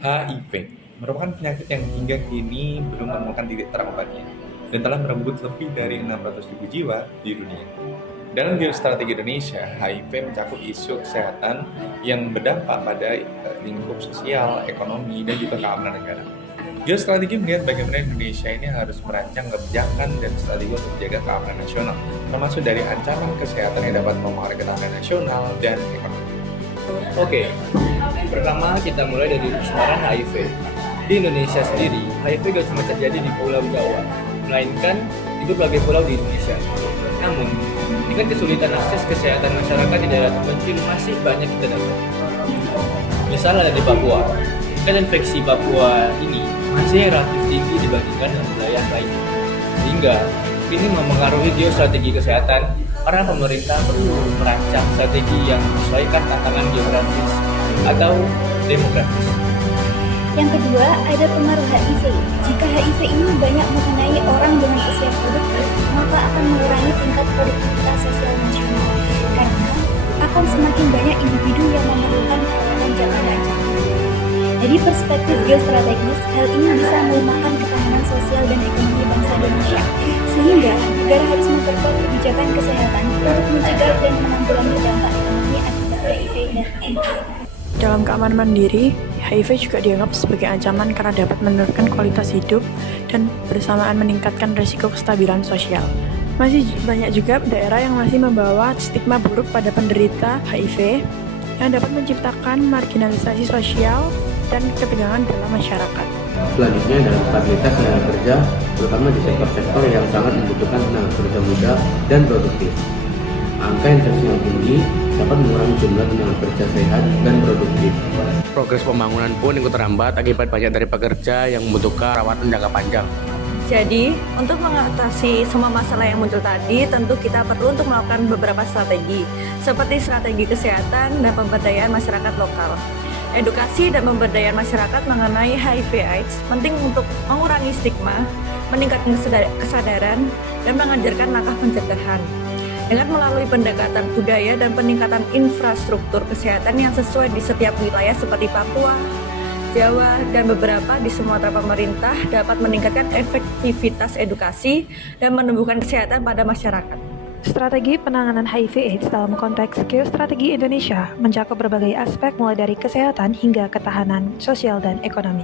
HIV merupakan penyakit yang hingga kini belum menemukan titik terang obatnya dan telah merenggut lebih dari 600.000 jiwa di dunia. Dalam geostrategi Indonesia, HIV mencakup isu kesehatan yang berdampak pada lingkup sosial, ekonomi, dan juga keamanan negara. Geostrategi melihat bagaimana Indonesia ini harus merancang kebijakan dan strategi untuk menjaga keamanan nasional, termasuk dari ancaman kesehatan yang dapat mempengaruhi ketahanan nasional dan ekonomi. Oke, pertama kita mulai dari penularan HIV. Di Indonesia sendiri, HIV gak cuma terjadi di Pulau Jawa, melainkan di berbagai pulau di Indonesia. Namun, dengan kesulitan akses kesehatan masyarakat di daerah terpencil masih banyak kita dapat. Misalnya ada di Papua, tingkat infeksi Papua ini masih relatif tinggi dibandingkan dengan wilayah lain. Sehingga ini mempengaruhi geostrategi kesehatan karena pemerintah perlu merancang strategi yang menyesuaikan tantangan geografis atau demografis. Yang kedua, ada pengaruh HIV. Jika HIV ini banyak mengenai orang dengan usia produktif, maka akan mengurangi tingkat produktivitas sosial nasional, karena akan semakin banyak individu yang memerlukan perawatan jangka panjang. Dari perspektif geostrategis, hal ini bisa melemahkan ketahanan sosial dan ekonomi bangsa Indonesia, sehingga negara harus memperkuat kebijakan kesehatan untuk mencegah dan menanggulangi dampak ekonomi akibat HIV dan AIDS. Dalam keamanan mandiri, HIV juga dianggap sebagai ancaman karena dapat menurunkan kualitas hidup dan bersamaan meningkatkan risiko kestabilan sosial. Masih banyak juga daerah yang masih membawa stigma buruk pada penderita HIV yang dapat menciptakan marginalisasi sosial dan ketegangan dalam masyarakat. Selanjutnya adalah stabilitas tenaga kerja, terutama di sektor-sektor yang sangat membutuhkan tenaga kerja muda dan produktif. Angka infeksi yang tinggi dapat mengurangi jumlah tenaga kerja sehat dan produktif. Progres pembangunan pun ikut terhambat akibat banyak dari pekerja yang membutuhkan perawatan jangka panjang. Jadi, untuk mengatasi semua masalah yang muncul tadi, tentu kita perlu untuk melakukan beberapa strategi, seperti strategi kesehatan dan pemberdayaan masyarakat lokal. Edukasi dan pemberdayaan masyarakat mengenai HIV/AIDS penting untuk mengurangi stigma, meningkatkan kesadaran, dan mengajarkan langkah pencegahan. Dengan melalui pendekatan budaya dan peningkatan infrastruktur kesehatan yang sesuai di setiap wilayah seperti Papua, Jawa, dan beberapa di Sumatera, pemerintah dapat meningkatkan efektivitas edukasi dan menumbuhkan kesehatan pada masyarakat. Strategi penanganan HIV/AIDS dalam konteks geostrategi Indonesia mencakup berbagai aspek mulai dari kesehatan hingga ketahanan sosial dan ekonomi.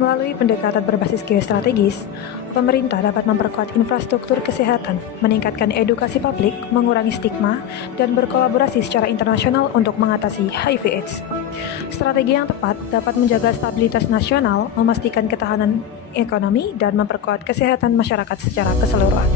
Melalui pendekatan berbasis geostrategis, pemerintah dapat memperkuat infrastruktur kesehatan, meningkatkan edukasi publik, mengurangi stigma, dan berkolaborasi secara internasional untuk mengatasi HIV/AIDS. Strategi yang tepat dapat menjaga stabilitas nasional, memastikan ketahanan ekonomi, dan memperkuat kesehatan masyarakat secara keseluruhan.